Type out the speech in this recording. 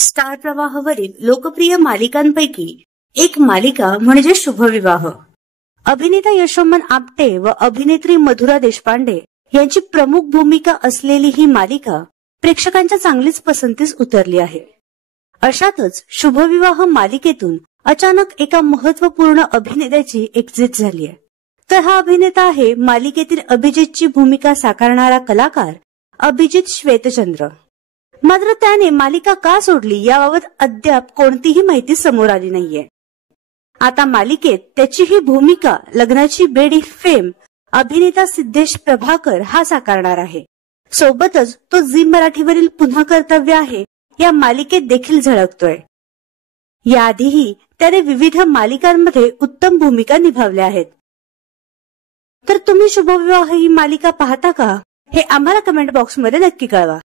Star प्रवाहावरील लोकप्रिय मालिकांपैकी एक मालिका म्हणजे शुभविवाह. अभिनेता यशोमन आपटे व अभिनेत्री मधुरा देशपांडे यांची प्रमुख भूमिका असलेली ही मालिका प्रेक्षकांच्या चांगलीच पसंतीस उतरली आहे. अशातच शुभविवाह मालिकेतून अचानक एका महत्वपूर्ण अभिनेत्याची एक्झिट झाली आहे. तर हा अभिनेता आहे मालिकेतील अभिजितची भूमिका साकारणारा कलाकार अभिजित श्वेतचंद्र. मात्र त्याने मालिका का सोडली याबाबत अद्याप कोणतीही माहिती समोर आली नाहीये. आता मालिकेत त्याची ही भूमिका लग्नाची बेडी फेम अभिनेता सिद्धेश प्रभाकर हा साकारणार आहे. सोबतच तो झी मराठीवरील पुन्हा कर्तव्य आहे या मालिकेत देखील झळकतोय. याआधीही त्याने विविध मालिकांमध्ये उत्तम भूमिका निभावल्या आहेत. तर तुम्ही शुभविवाह ही मालिका पाहता का हे आम्हाला कमेंट बॉक्समध्ये नक्की कळवा.